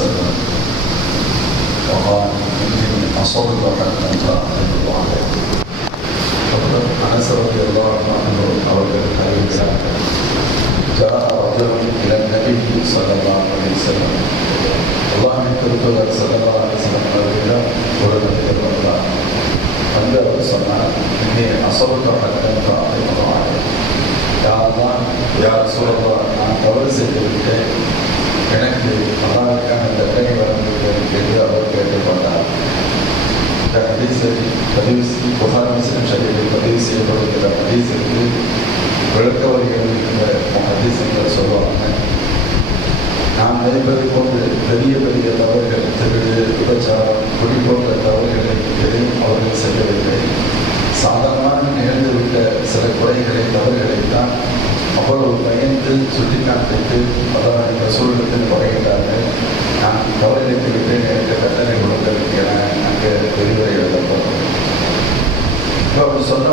وسلم وقال إني أصبت حتى أنت عليه. فقد أنس رضي الله عنه أوجد الحديث جاء رجل إلى النبي صلى الله عليه وسلم الله يذكر صلى الله عليه وسلم அவர்களிடம் ஒரு நபிகள் வந்தார். வந்து அவர் சொன்னார், இன்னி அசபத்து ஹத்தா அலைஹி யாரெல்லாம் யார் சொல்லலாம் நான் தவறு செய்து விட்டேன், எனக்கு அல்லாஹ்வுக்கான தண்டனை வழங்குகிறேன் என்று அவர் கேட்டுக்கொண்டார். இந்த ஹதீஸில் புகார் முஸ்லிம் ஷரீஃபில் பதிவு செய்யப்படுகிற ஹதீஸிற்கு விளக்க வரிகள் இருக்கிற ஹதீஸுங்களை சொல்லுவாங்க. நாம் நினைப்பதை போன்று பெரிய பெரிய தவறுகள், திருடு, விபச்சாரம், குடி போன்ற தவறுகளை எதையும் அவர்கள் செய்யவில்லை. சாதாரணமாக நிகழ்ந்துவிட்ட சில குறைகளை, தவறுகளைத்தான் அவ்வளவு பயந்து சுட்டிக்காட்டிட்டு அதான் இந்த சூழலத்தில் குறைகிறார்கள். நான் தவறுகளுக்கு விட்டு எனக்கு தண்டனை கொடுக்க என அங்கே விரிவுரை எழுதப்படும். இப்போ அவர் சொன்ன